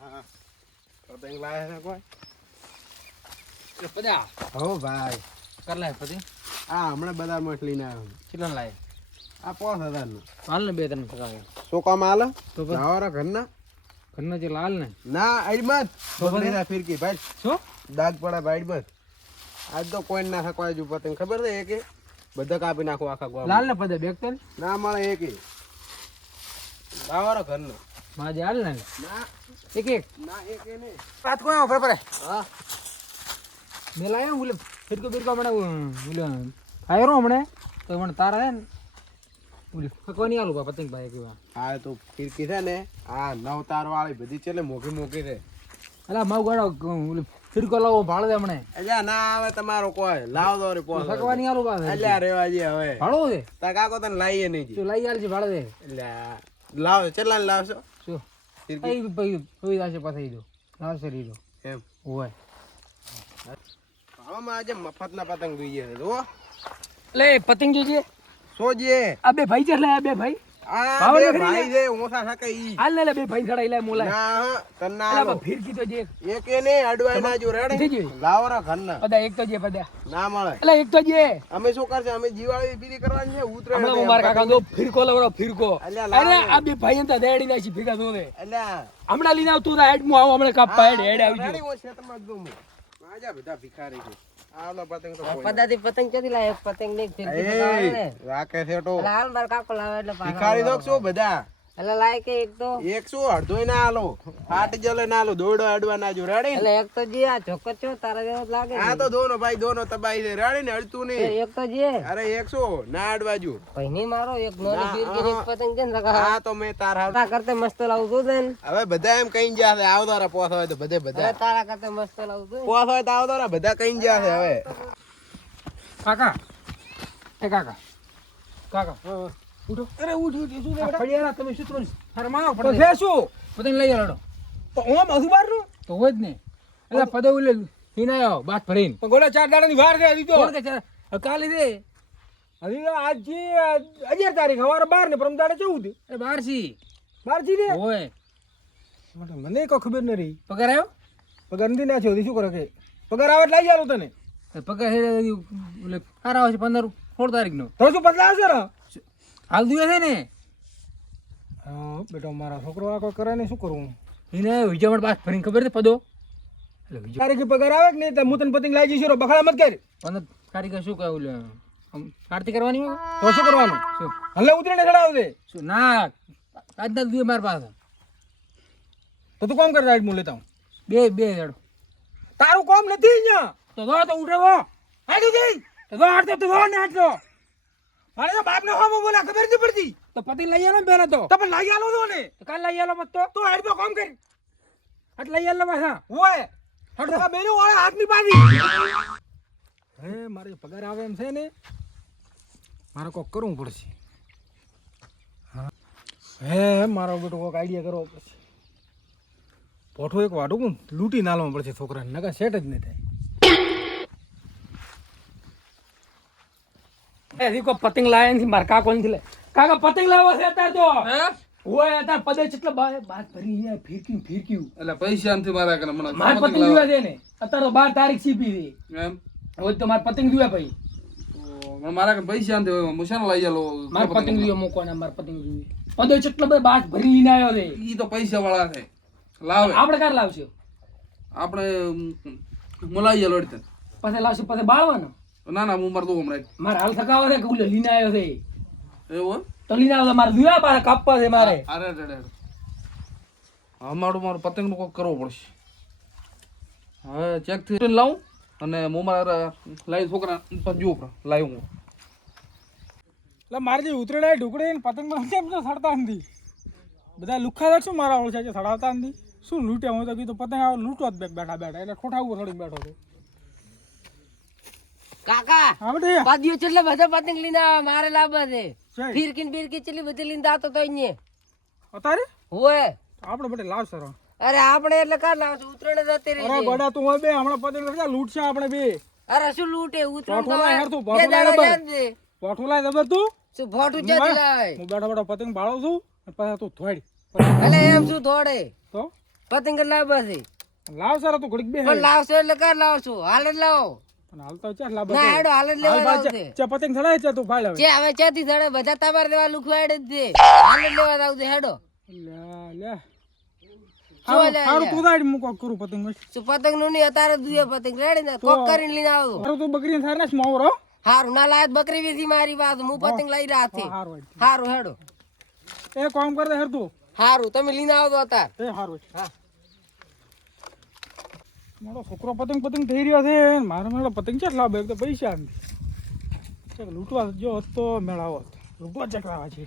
હા પતંગ લાયા છે કોઈ પદા હો ભાઈ કર લાય પતિ આ હમણાં બજારમાં લઈને આવ્યો કેટલા લાય આ 5000 નું હાલ ને બે ત્રણ ટકા શું કામ હાલે તો બસ નવારા ઘરના ઘરના જે લાલ ને ના અડમત તો બકરી ના ફિરકી ભાઈ શું દાગ પડે ભાઈ અડમત આજ તો કોઈ ના થકવાય જો પતંગ ખબર છે એકે બધા કાપી નાખો આખા ગોળ લાલ ને પદે બેક તેલ ના મળે એકે નવારા ઘરનો માજે હાલ ને ના એક એક ના એકે નહીં રાત કોઈ આવો પડે હા મે લાયો બોલે ફિરકો બિરકો મને બોલે આયરો હમણે તો મને તારા હે ને બોલે ફકવાની આલુ બા પતંગ ભાઈ કેવા આ તો ફિરકી છે ને આ નવ તાર વાળી બધી છે મોઘી મોઘી છે અલા માવ ગાડો બોલે ફિરકો લાવો ભાળ દે હમણે અલ્યા ના આવે તમારો કોઈ લાવ દો રે પોસ ફકવાની આલુ બા અલ્યા રેવાજી હવે ભાળો દે તા કાકો તને લાવીએ નહીં જી તું લઈ આલ છે ભાળ દે અલ્યા લાવ કેટલા લાવશો શું ફિરકી એ ભાઈ કોઈ દાશે પાછા દો લાવશે રીદો એમ ઓય આમાં આજે મફતના પતંગ જોઈએ છે જુઓ લે પતંગ જોજે સોજે આ બે ભાઈ છે એટલે આ બે ભાઈ આ ભાવ બે નથી ભાઈ છે ઓછા શકે ઈ હાલ લે બે ભાઈ ખડા લે મોલા ના તન્ના અલા ફિરકી તો જે એકે ને અડવાઈ ના જો રેડે થઈ ગઈ લાવરા ઘરના પદા એક તો જે પદા ના મળે એટલે એક તો જે અમે શું કરશે અમે જીવાળી બીરી કરવાની છે ઉતરે હમણાં માર કાકા દો ફિરકો લવરો ફિરકો અલ્યા લાવ અરે આ બે ભાઈ તો દેડી નાખી ફિરકા દો દે અલ્યા હમણાં લીને આવતું તા હેડ મુ આવો હમણાં કાપવા હેડ આવી રેડી ઓ શેતમાં દઉં હું આજા બધા ભિખારી છે આવલો પતંગ તો કોઈ પદાથી પતંગ ક્યાંથી લાવે પતંગ નહીં ફિરકી તો લાવે ને એ રાખે છે તો લાલ માર કાકો લાવે એટલે પાછા ભિખારી દો શું બધા એટલે લાય કે એક તો 100 અડધોય ના આલો ફાટ જલે ના આલો દોડો અડવા ના જો રેડી એટલે એક તો જે આ જોકર છો તારા જેવો જ લાગે આ તો દોનો ભાઈ દોનો તબાઈ છે રેડી ને અડતું નહીં એક તો જે અરે 100 ના અડવાજુ પૈની મારો એક નોની ફિરકી ની પતંગ છે ને રખા આ તો મેં તાર હાલ તારા કરતે મસ્ત લાવું છું ને હવે બધા એમ કઈ ગયા છે આવતો રે પોસ હોય તો બધે બધા હવે તારા કરતે મસ્ત લાવું છું પોસ હોય તો આવતો રે બધા કઈ ગયા છે હવે કાકા એ કાકા કાકા ઉઠો અરે ઉઠ શું દે ફળિયારા તમે શું કરો ફરમાવો પડે ફે શું પતંગ લઈ આલો તો ઓમ અધુબાર નું તો હોય જ ને એટલે પદો ઉલે હિનાયો બાત ભરીને પણ ગોળા 4 દાડાની વાર છે હજી તો કોણ કે કાલે દે હજી તો આજ જે 11 તારીખ હવારે 12 ને પરમ દાડે 14 એ 12 સી 12 સી દે ઓય મને કો ખબર ન રહી પગાર આવ્યો પગાર નથી નાખ્યો શું કરો કે પગાર આવે લઈ જાલો તને પગાર હે ઓલે હારા આવે છે 15 16 તારીખ નો તો શું બદલાવ છે રે હાલ દુએ છે ને હા બેટા મારા છોકરો આ કોઈ કરે ને શું કરું એને વિજયમણ બાસ ભરીને ખબર છે પદો એટલે વિજય તારીખે પગાર આવે કે નહીં તો હું તને પતંગ લઈ જઈશ બખાડા મત કર 15 તારીખે શું કહે ઓલે આરતી કરવાની હોય તો શું કરવાનું શું હલે ઉતરીને ચડાવ દે શું ના આજના દુએ માર પાસે તો તું કોમ કરતા હું લેતા હું બે હેડો તારું કોમ નથી અહીંયા તો ઉઠાવો હાલ ગઈ તો હાડતો તો ને હાડતો મારે તો બાપ ને હોમ બોલા ખબર નથી પડતી તો પતિ લઈ આલો પેલા તો પણ લઈ આલો તો ને કાલ લઈ આલો મત તો હાડ તો કામ કરી હટ લઈ આલો પાછા ઓય હટ તો બેનો વાળા હાથની પાડી હે મારે પગાર આવે એમ છે ને મારે કોક કરવું પડશે હા હે મારો બેટો કોક આઈડિયા કરવો પડશે પોઠો એક વાડું લૂંટી નાલવા પડશે છોકરાને નકા સેટ જ નહીં થાય કો પતંગ લાયા નથી માર કાકો નથી લે કાકા પતંગ લાવવા છે અત્યારે તો ઓય અત્યારે પદે કેટલા બાત ભરી હે ફિરક્યું એટલે પૈસા નથી મારા કને હમણાં માર પતંગ દીવા દે ને અત્યારે તો 12 તારીખ સીપી દે એમ હવે તો માર પતંગ દીવા ભાઈ તો મારા કને પૈસા નથી મુશાન લઈ આલો માર પતંગ દીવા મૂકો ને માર પતંગ દીવી પદે કેટલા બાત ભરી લઈને આવ્યો છે ઈ તો પૈસા વાળા છે લાવે આપણે કાર લાવશે આપણે મુલાઈ આલો એટલે પછી લાવશે પછી બાળવાનો ના ના હું માર દો હમણાં માર હાલ થકાવો છે કે ઉલે લઈને આવ્યો છે એવું તો લઈને આવ્યો મારે દીવા પાછા કાપવા છે મારે અરે મારું પતંગ નું કોક કરવો પડશે હવે ચેક થી લાવું અને હું મારા લાઈ છોકરા જો લાવી હું એટલે મારે જે ઉતરેડા ઢુકડે ને પતંગમાં કેમ તો સડતા નથી બધા લુખ્ખા શું મારા ઓળખે છે સડાવતા નથી શું લૂંટ્યા હું તો કીધું પતંગ આવે લૂંટો જ બેઠા એટલે ખોટાવું થોડીક બેઠો હતો કાકા હા બેટા પાદીઓ કેટલા બધા પતંગ લઈને આવે મારે લાવવા છે ફિરકી ને બિરકી કેટલી બધી લઈને આતો તો અહીંયા અત્યારે હોય આપણે બેટા લાવશે રો અરે આપણે એટલે કા લાવશું ઉતરણે જતી રહી અરે છે બડા તું હવે બે હમણાં પતંગ રખા લૂંટશે આપણે બે અરે શું લૂંટે ઉતરણ પોઠું લાય યાર તું, બે પોઠું લાય દાડા જબર. યાદ છે પોઠું લાય જબર તું શું ભોટું ચાલી લાય હું બેઠો બેઠો પતંગ ભાળો છું અને પછી તું થોડી એટલે એમ શું થોડે તો પતંગ લાવવા છે લાવ સારા તું ઘડીક બે પણ લાવશો એટલે કર લાવશો હાલ જ લાવો પણ હાલ તો ચાલ લાવ ના હેડો હાલ જ લેવા આવશે ચા પતંગ ચડાય છે તું ફાળ હવે છે હવે ચાથી ધડે બધા તમારે દેવા લુખવાડે જ છે હાલ જ લેવા આવશે હેડો લે શું લે હારું તું દાડી મૂકો કરું પતંગ શું પતંગ નું નહીં અત્યારે દુએ પતંગ રેડી ને કોક કરીને લઈને આવો હારું તું બકરી થાર ને માવરો હારું ના લાયત બકરી વેચી મારી વાત હું પતંગ લઈ રહ્યા છે હારું હારું હેડો એ કામ કર દે હેર તું હારું તમે લઈને આવો અત્યારે એ હારું હા મારો છોકરો પતંગ થઈ રહ્યો છે મારો પતંગ કેટલા લાવે તો પૈસા નથી લૂંટવા જો તો મેળાવો લૂંટવા ચકરાવા છે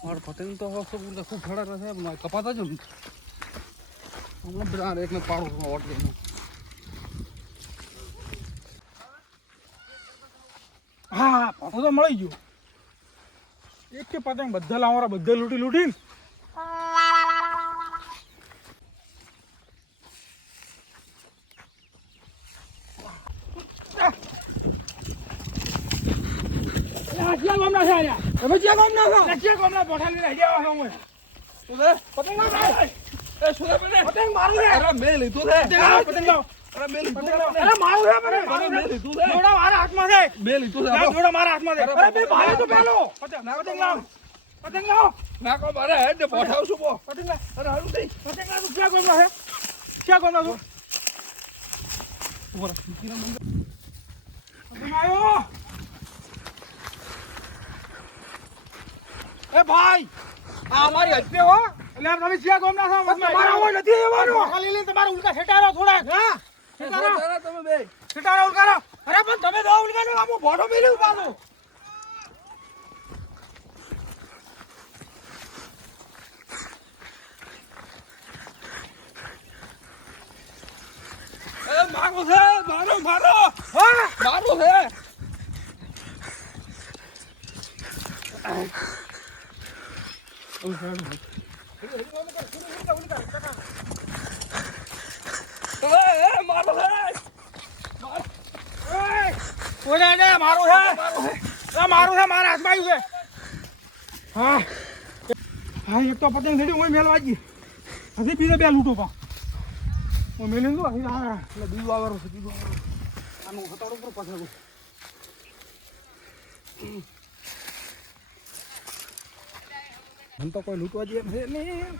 મારો પતંગ તો ખૂબ ફળક છે કપાતા જ ને હમણાં બધા એકને પાડો ઓટ હા પાછો તો મળી ગયો એક કે પતંગ બધા લાવવાના બધા લૂંટીને એ ભાઈ આ મારી હત્યા હો એટલે તમે ક્યાં ગામ ના છો મારા હોય નથી એવાનો ખાલી લઈ તમારા ઉલકા છેટારો થોડાક હા છેટારો તમે બે છેટારો ઉલકારો અરે પણ તમે દો ઉલકાનો આમો ભોડો મેલ્યું પાછો એ મારો છે મારો હા મારો છે મારું છે મારા હાથમાં આવ્યું છે હા હા એક તો પતંગ થડી હું મેલવા ગઈ હજી બીજા બે લૂંટો પા હું મેલી દઉં હા એટલે બીજું આવવાનું છે બીજું આનું હતાડો પર પાછળ મને તો કોઈ લૂંટવા જેમ છે નહીં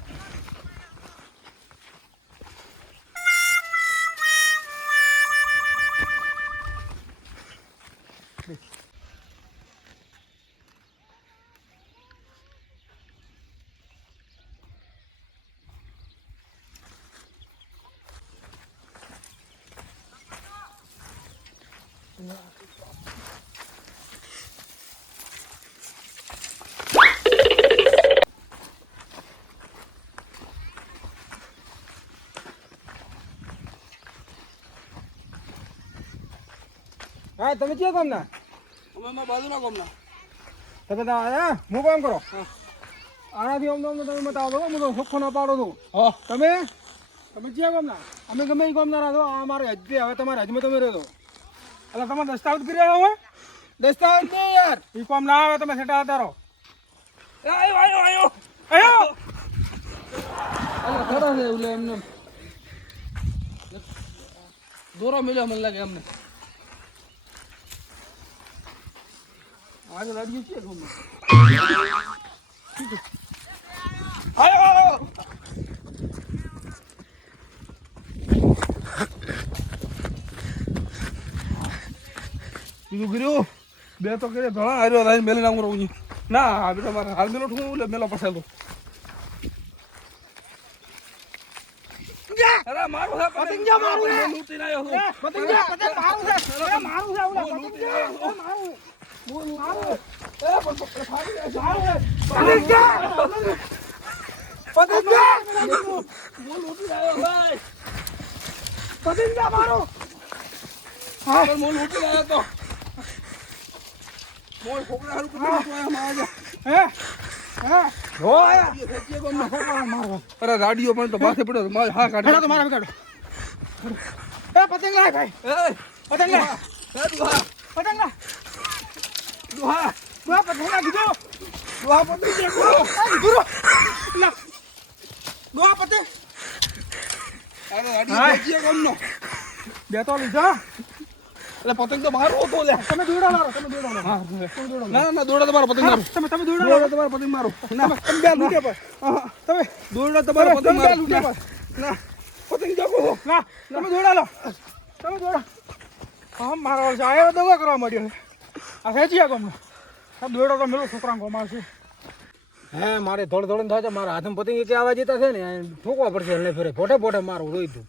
હા તમે ક્યાં કામ ના અમે બાજુના ગામના તમે તો આયા હું કામ કરો આનાથી આમ તમે બતાવો દો હું તો સોખો ના પાડો છું તમે ક્યાં કામ ના અમે ગમે એ કામ ના રહો આ મારે હજી હવે તમારે હજમાં તમે રહેતો એટલે તમે દસ્તાવેજ કરી રહ્યા હોય દસ્તાવેજ નહીં યાર એ કામ ના આવે તમે સેટા હતા રહો આયો ખરા છે એટલે એમને દોરા મળ્યો મને લાગે એમને આજે રાડીઓ છે ગામમાં બીજું કર્યું બે તો કરે ભણા આર્યો રાઈ મેલી નામ રહું ના હવે તમારે હાલ મેલો ઠું એટલે મેલો પછાડો અરે મારું છે પતંગ જા મારું છે લૂટીને આવ્યો છું પતંગ મારું છે અરે મારું છે ઓલા પતંગ જા મારું પતંગ મારો હા મોલ લૂટી આવ્યો તો મોલ છોકરા હારું પતંગ મારા હે હે હો અરે રાડીઓ પણ તો માથે પડ્યો માર હા કાઢો તો મારા કાઢો એ પતંગ લાય ભાઈ પતંગ લાય પતંગ લાય દુહા પતંગ લાય દીધો દુહા પતંગ દીધો લા દુહા પતંગ અરે અડી ગયો કોમનો બે તો લીધા એટલે પતંગ તો મારો હતો લે તમે દોડા મારો તમે દોડા મારો ના દોડા તમારો પતંગ મારો તમે દોડા તમારો પતંગ મારો ના તમે બે લૂટે પર તમે દોડા તમારો પતંગ મારો લૂટે પર ના પતંગ જાગો ના તમે દોડા લો તમે દોડા હા મારો આયો દગો કરવા માંડ્યો આ ખેંચી ગયો તમે દોડા તો મેલો છોકરાને ગોમાર છે હે મારે થોડે થાય છે મારા હાથમાં પતંગ કે આવા જતા છે ને ઠોકવા પડશે એટલે ફેરે ફોટે મારું રોઈ દઉં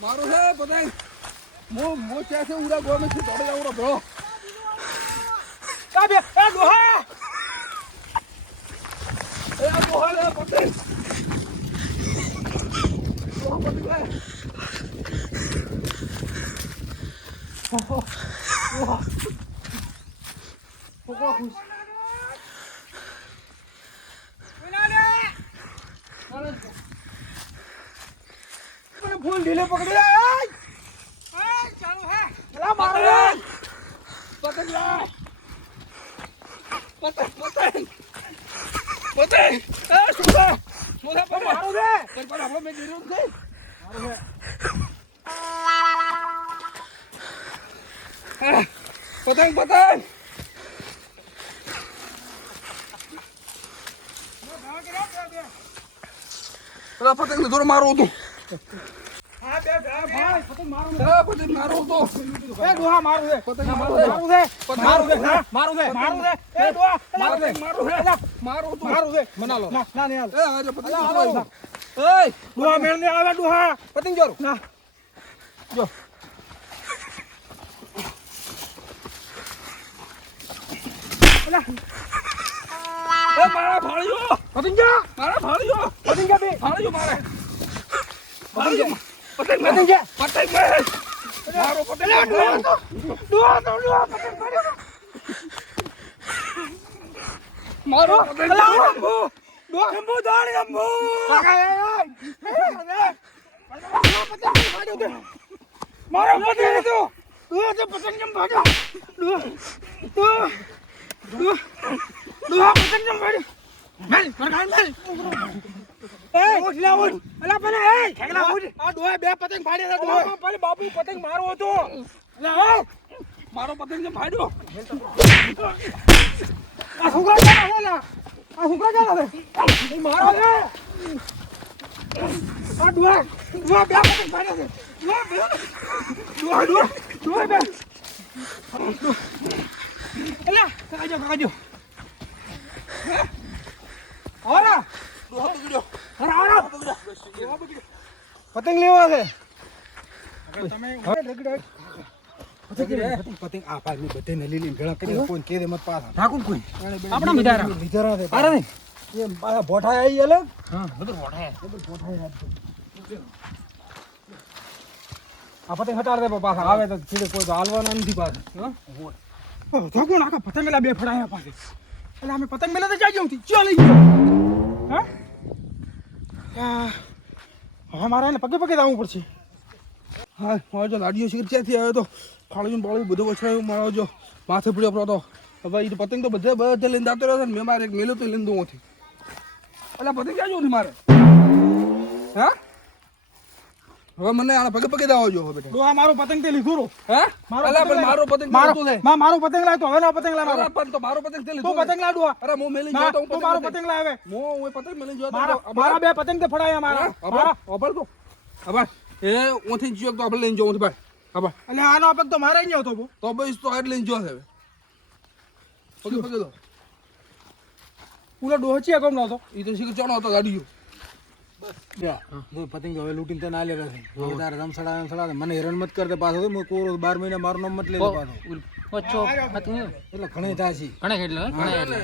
મારો છે પતંગ મો ક્યાં છે ઉડા ગોમે છે દોડે જાવ બ્રો કાબે એ દોહા એ આ દોહા લે પતંગ દોહા પતંગ લે ફૂલ ઢીલે પકડી ચાલુ હે મારો પતંગ લે પતંગ એ સુધા મોલા પર મારો રે પર આપણો મે ગીરો છે મારો રે પતંગ પેલા પતંગ ને દોર મારો હતો હા બે ભાઈ પતંગ મારો પતંગ મારો હતો એ દોહા મારો રે પતંગ મારો રે એ દોહા મારો હતો મારો રે મના લો ના ને હાલ એ આજે પતંગ હાલો. એય દોહા મેળ ને આવે દોહા પતંગ જોરો ના જો એ મારા ભાળ્યો પતંગ જા મારા ભાળ્યો પતંગ જા બે ભાળ્યો મારે પતંગ પતંગ જા પતંગ મારો પતંગ દોહા પતંગ માર્યો મારો પતંગ દોહા ગંબુ દોડ ગંબુ કાકા એ મારો પતંગ તો દોહા તો પતંગ જમ ભાગ્યો દોહા પતંગ જમ ભાગ્યો મેલ મરગાન મેલ એ ઉઠ લે ઉઠ અલા પેલા એ ખેગલા ઉઠ આ દોહા બે પતંગ ભાડ્યા હતા દોહા પેલે બાબુ પતંગ મારો હતો અલા એ મારો પતંગ જે ભાડ્યો આ છોકરા ચાલે હેલા આ છોકરા ચાલે મારો છે આ દોહા બે પતંગ ભાડ્યા છે દોહા બે એલા કાકાજો ઓરા પતંગ લેવા છે તમે પતંગ આ પાલ ની બધે નલી લઈને ભેળા કરી કોઈ કે દે મત પાછા ઠાકુર કોઈ આપણા મિધારા દે અરે નહીં એ પાછા ભોઠા આવી અલગ હા બધું ભોઠા આ પતંગ હટાડ દે પાછા આવે તો છેડે કોઈ તો હાલવાના નથી પાછા હા ઠાકુર આખા પતંગ મેલા બે ફડાયા પાસે એટલે અમે પતંગ મેલા તો જાઈ જઉં ચાલ લઈ ગયો હા હવે મારે એને પગે જવું પડશે હા મારો જો લાડીઓ શીર ક્યાંથી આવ્યો તો ફાળ્યું બાળ્યું બધું વછરાયું મારો જો માથે પડ્યો આપણો તો હવે એ પતંગ તો બધે લઈને આવતો રહ્યો છે ને મેં મારે એક મેલો તો લઈને દઉં નથી એટલે પતંગ ક્યાં જવું મારે હા હવે મને આને પગે દાવો જો બેટા તો આ મારો પતંગ તે લીધું રો હે મારો પતંગ તો લે મારો પતંગ લાવ તો હવે ના પતંગ લાવ અરે પણ તો મારો પતંગ તે તો લીધું પતંગ લાડુ અરે હું મેલી જોતો હું તો મારો પતંગ લાવે હું પતંગ મેલી જોતો મારા બે પતંગ તે ફડાયા મારા અબર તો અબર એ ઓથી જીયો તો આપણે લઈને જવું છે ભાઈ અબર એટલે આનો પગ તો મારે નહીં આવતો તો બસ તો આડ લઈને જો છે પગે દો પૂરો ડોહચી કોમ નતો એ તો શીખ ચણો હતો ગાડીઓ પતંગ તો હવે લૂંટીને તને આલે રહેશે હવે તારે રમસડા મને હેરાન મત કરતે પાછો તો કોરો 12 મહિના મારું નામ મત લેતો પાછો ઓછો પતંગ એટલે ઘણે થાશી ઘણા એટલે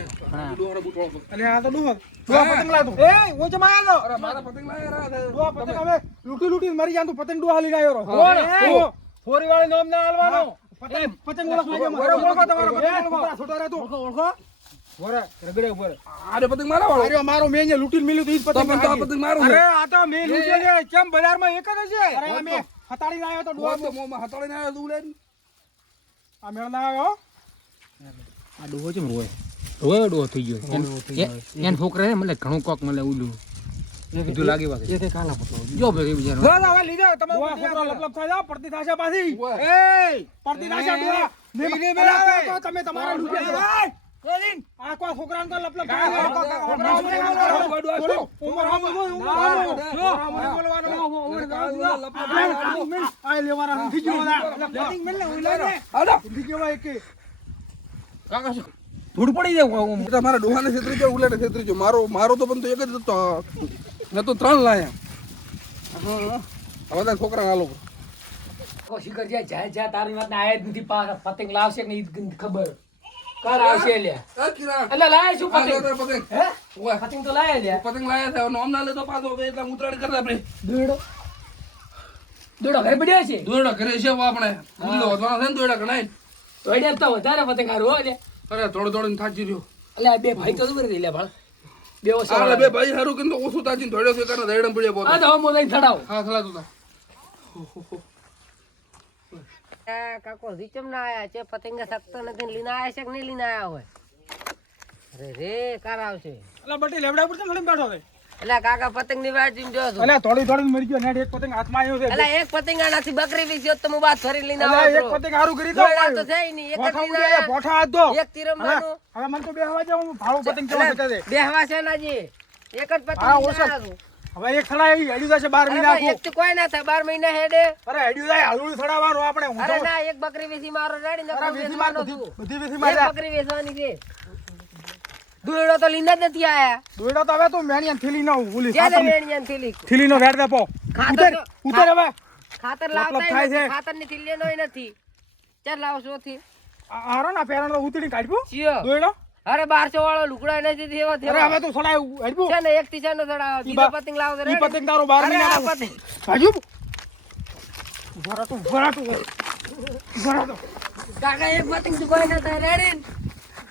ડોહાનો બૂટ વાળો પતંગ. અને આ તો ડોહા પતંગ લાતો એ ઓછો માં આવ્યો અરે મારા પતંગ લાયા રા ડોહા પતંગ હવે લૂટી મરી જાય તું પતંગ ડોહા લઈને આવ્યો રો ફોરી વાળી નામ ના આલવાનો પતંગ ઓળખો તમારો પતંગ છોટા રે તો ઓળખો બોરા રગડે ઉપર આરે પતંગ મારા વાળો અરે મારો મેં જે લૂટીને મેલ્યું તો ઈ જ પતંગ તો આ પતંગ મારું છે. અરે આ તો મેં લૂટ્યો છે કેમ બજારમાં એક જ છે અરે આ મેં હતાડીને આવ્યો તો ડોહા તો મોમાં હતાડીને આવ્યો તું લે આ મેળ ના આવ્યો આ ડોહો છે રોય ડોહો થઈ ગયો એન છોકરા છે મને ઘણું કોક મને ઉલું બધું લાગી વાગે એ તે કાલા પતો જો ભાઈ બિચારો બસ હવે લીધો તમે છોકરા લપલપ થઈ જાવ પડતી થાશે પાછી એ પડતી થાશે ડોહા ને બેલાવે તો તમે તમારા લૂટ્યા કોલિન આ કો છોકરાને તો લપલપ થાય ઉમર આમ બોલવાનો આ લેવાના નથી ગયો લેટિંગ મેલ ને ઓલા હાલો નથી ગયો એક કાકા શું ધૂળ પડી જાય બેટા મારા ડોહાને છેતરી ગયો ઉલેટે છેતરી ગયો મારો તો બંધ તો એક જ હતો ને તો 3 લાયા હા હવે તારા છોકરાને આલો કોશિશ કરજે જાય તારી વાત આયા જ નથી પતંગ લાવશે કે નહીં ખબર કર આવશે લે આ કિરા એટલે લાય શું આ પતંગ લો પતંગ હે પતંગ તો લાય લે પતંગ લાયા છે નોમ ના લેતો પાછો એટલે ઉતરાણ કરતા આપણે દોડો ઘરે પડ્યો છે દોરડા કરે છે આપણે મુલ્લો વધવાનો છે ને દોરડા ગણાય દોડ્યા તો વધારે પતંગ હારું હો લે અરે થોડું થાકી રહ્યો એટલે આ બે ભાઈ તો દૂર લે ભાળ બે ઓછો આલે બે ભાઈ હારું કિંતો ઓછું તાચીને ધોડ્યો છે કારણ દૈડમ પડ્યો પોતે આ તો હમો લઈને થડાવ હા થલા તું કાકો રીચમ ના આયા છે પતંગ શકતો નથી લીને આયા છે કે નહીં લીને આયા હોય અરે રે કાર આવશે એટલે બટી લેવડા ઉપર ચમ બેઠો છે એટલે કાકા પતંગ ની વાટ જોઈને જો છું એટલે થોડી મરી ગયો નેટ એક પતંગ હાથમાં આવ્યો છે એટલે એક પતંગ આનાથી બકરી વિશે તો હું બાત ફરી લઈને એટલે આવો એક પતંગ હારું કરી દો તો થાય નહીં એક જ પોઠા લઈને ઉડી આયા. પોઠા હાથ દો એક તીરમવાનું હવે મને તો બે હવા જાવ હું ભાડું પતંગ કેવા જતા છે બેહવા છે નાજી એક જ પતંગ હા, લઈને ઓછા. આયા છું. હવે એક થડા એવી હેડ્યું જશે 12 મહિના અરે ભાઈ, આખું. એક તો કોઈ ના થાય 12 મહિના હેડે અરે હેડ્યું જાય હળવું થડાવવાનું આપણે હું અરે તો ના એક બકરી વેચી મારો રેડી અરે નકર વેચી માર વેચવાનો બધી છું. બધી વેચી એક માર જા. બકરી વેચવાની છે દોયડો તો લીંદા જ નથી આયા દોયડા તો હવે તું મેણિયા થેલી ના ઉલી ક્યારે વેણિયાની થેલી થેલી નો રેડ દે પો ખાતર ઉતર ઉતર હવે ખાતર મતલબ લાવતા થાય છે. ખાતર ની થેલી નોય નથી ચાલ લાવશો થી આરો ના પેરાનો ઉતરી કાઢ્યું ચિયો દોયડો અરે 1200 વાળો લુકડા નથી એવો અરે હવે તો થડા હેડ્યું છે ને એક થી ચાનો થડાવો ઈ બીજો બા- પતંગ લાવો તો ઈ રેડી. પતંગ તારો 12 અરે મહિના આ પતંગ કાઢ્યું ભરાતું કાકા એક પતંગ તું કોઈ ના થાય રેડી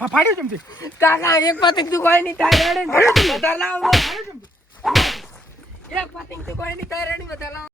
ફાડ્યું ચમથી કાકા એક પતંગ તું કોઈ નહીં થાય રેડી બધા લાવો એક પતંગ તું કોઈ નહીં થાય રેડી બધા લાવો